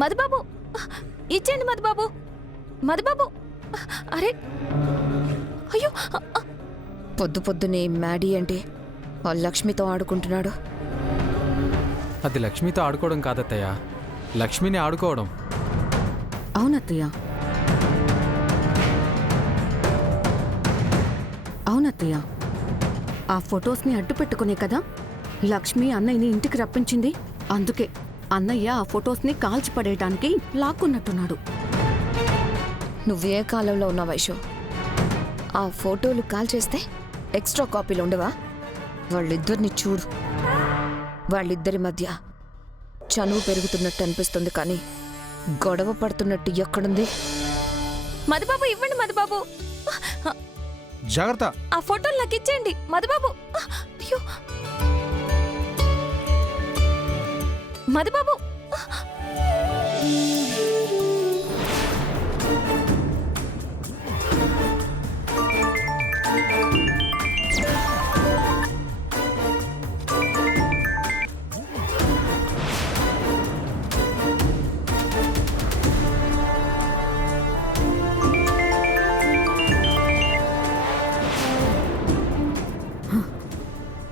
మధుబాబు ఇచ్చేయండి మధుబాబు. మధుబాబు అరే అయ్యో. పొద్దు పొద్దునే మ్యాడీ అంటే ఆ లక్ష్మితో ఆడుకుంటున్నాడు. అది లక్ష్మితో ఆడుకోవడం కాదత్తయ్య, లక్ష్మిని ఆడుకోవడం. అవునత్తయ్య, అవునత్తయ్య. ఆ ఫొటోస్ని అడ్డు పెట్టుకునే కదా లక్ష్మి అన్నయ్యని ఇంటికి రప్పించింది. అందుకే అన్నయ్య ఆ ఫొటోస్ని కాల్చిపడేయటానికి లాక్కున్నట్టున్నాడు. నువ్వే కాలంలో ఉన్నావు వైషు? ఆ ఫోటోలు కాల్చేస్తే ఎక్స్ట్రా కాపీలు ఉండవా? వాళ్ళిద్దరిని చూడు. వాళ్ళిద్దరి మధ్య చనువు పెరుగుతున్నట్టు అనిపిస్తుంది, కానీ గొడవ పడుతున్నట్టు ఎక్కడుంది? మధుబాబు ఇవ్వండి మధుబాబు. జాగ్రత్త. ఆ ఫోటోలు నాకు ఇచ్చేయండి మధుబాబు. అయ్యో మధుబాబు.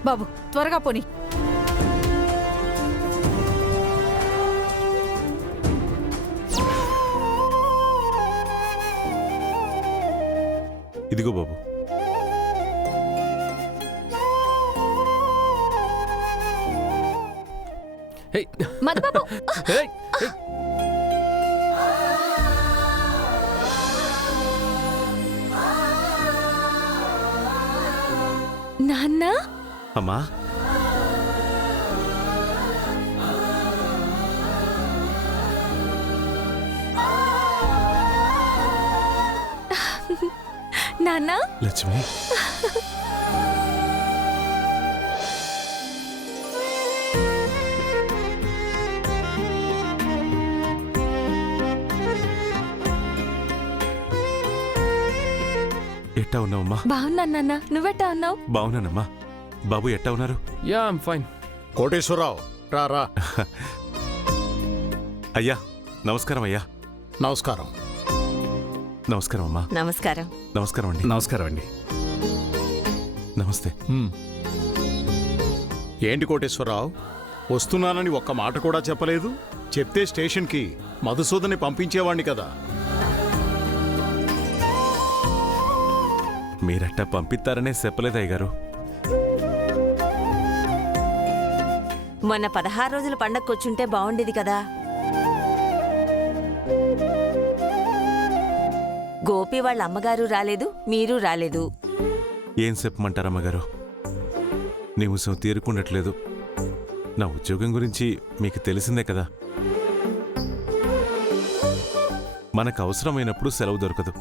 బాబు త్వరగా పోని. ఇదిగో బాబు. మధుబాబు నాన్న. అమ్మా, నాన్న. లక్ష్మి. ఎట్టా ఉన్నావమ్మా? బాగున్నా నాన్న, నువ్వెట్టా ఉన్నావు? బాగున్నానమ్మా. బాబు ఎట్టా ఉన్నారు? Yeah I'm fine. కోటేశ్వరరావు రా రా. అయ్యా నమస్కారం. అయ్యా నమస్కారం. నమస్కారం అమ్మా. నమస్కారం. నమస్కారం అండి. నమస్కారం అండి. నమస్తే. ఏంటి కోటేశ్వరరావు, వస్తున్నానని ఒక్క మాట కూడా చెప్పలేదు? చెప్తే స్టేషన్కి మధుసూదన్ని పంపించేవాణ్ణి కదా. మీరట్టా పంపిస్తారనే చెప్పలేదు అయ్యగారు. మొన్న 16 రోజుల పండగకొచ్చుంటే బాగుండేది కదా. గోపి వాళ్ళ అమ్మగారు రాలేదు, మీరు రాలేదు. ఏం చెప్పమంటారమ్మగారు? నీ ఉత్సవం తీరుకుండట్లేదు. నా ఉద్యోగం గురించి మీకు తెలిసిందే కదా. మనకు అవసరమైనప్పుడు సెలవు దొరకదు.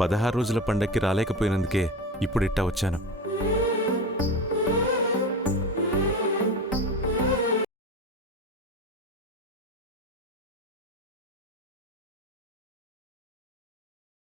16 రోజుల పండక్కి రాలేకపోయినందుకే ఇప్పుడు ఇట్టా వచ్చాను.